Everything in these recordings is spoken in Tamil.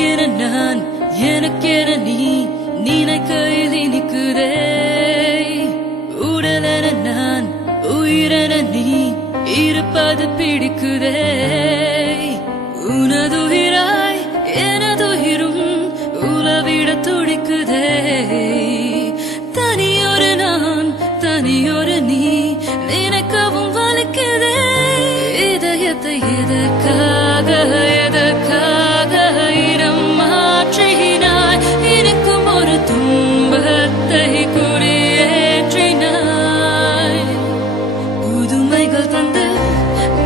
உனக்கென நான் எனக்கென நீ நினைக்கையில் இனிக்குதே உடலென நான் உயிரென நீ இருப்பது பிடிக்குதே உனதுயிராய் எனதுயிரும் உலவிட துடிக்குதே தனியொரு நான் தனியொரு நீ நினைக்கவும் வலிக்குதே இதயத்தை எதற்காக எதற்காக இடம் மாற்றினாய் இருக்கும் ஒரு துன்பத்தை குறியேற்றினாய் புதுமைகள் தந்து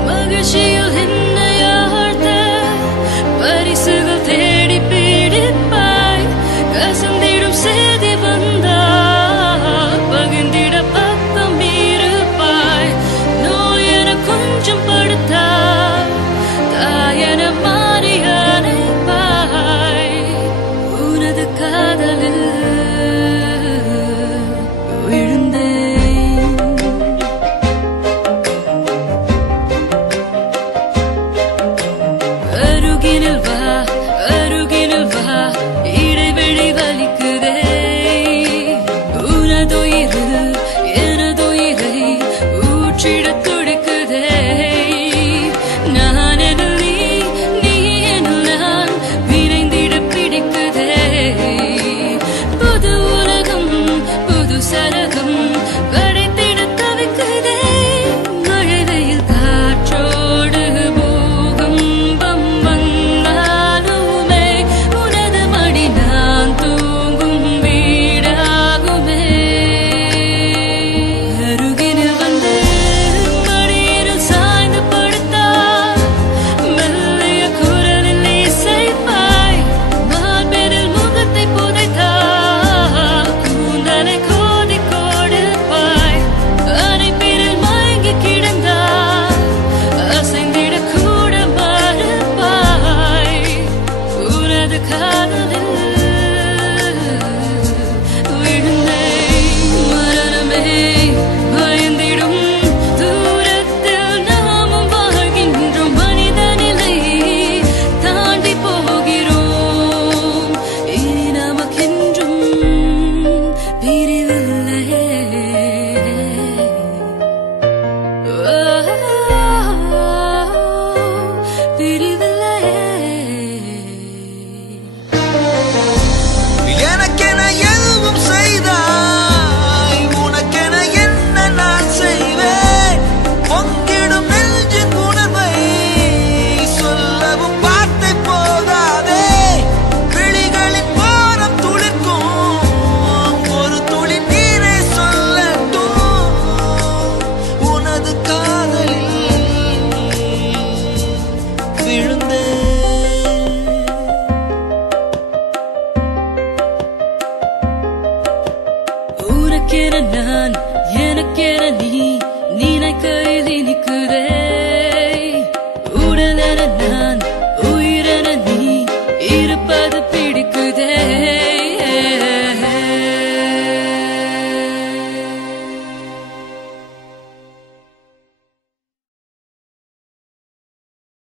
மகிழ்ச்சியில் என்னை ஆழ்த்த பரிசுகள் தேடி பிடிப்பாய் கசந்திடும் செய்தி வந்தால் பகிர்ந்திட பக்கம் இருப்பாய் நோய் என கொஞ்சம் படுத்தா தாயன மாறி அணைப்பாய் உனது காதலில் விழுந்தேன் அருகினில் வா இடைவெளி வலிக்குதே உனதுயிரில் எனதுயிரை ஊற்றிட துடிக்குதே நான் எனில் நீ நீ எனில் நான் விரைந்திட பிடிக்குதே புது உலகம் புது சரகம் படைத்திட தவிக்குதே மழை வெயில் காற்றோடு பூகம்பம் வந்தாலுமே உனது மடி நான் தூங்கும் வீடாகுமே அருகினில் வந்து மடியினில் சாய்ந்து படுத்தால் மெல்லிய குரலில் இசைப்பாய் மார்பினில் முகத்தை புதைத்தால் கூந்தலை கோதி கொடுப்பாய் அணைப்பினில் மயங்கி கிடந்தால் அசைந்திட கூட மறுப்பாய் உனது காதலில்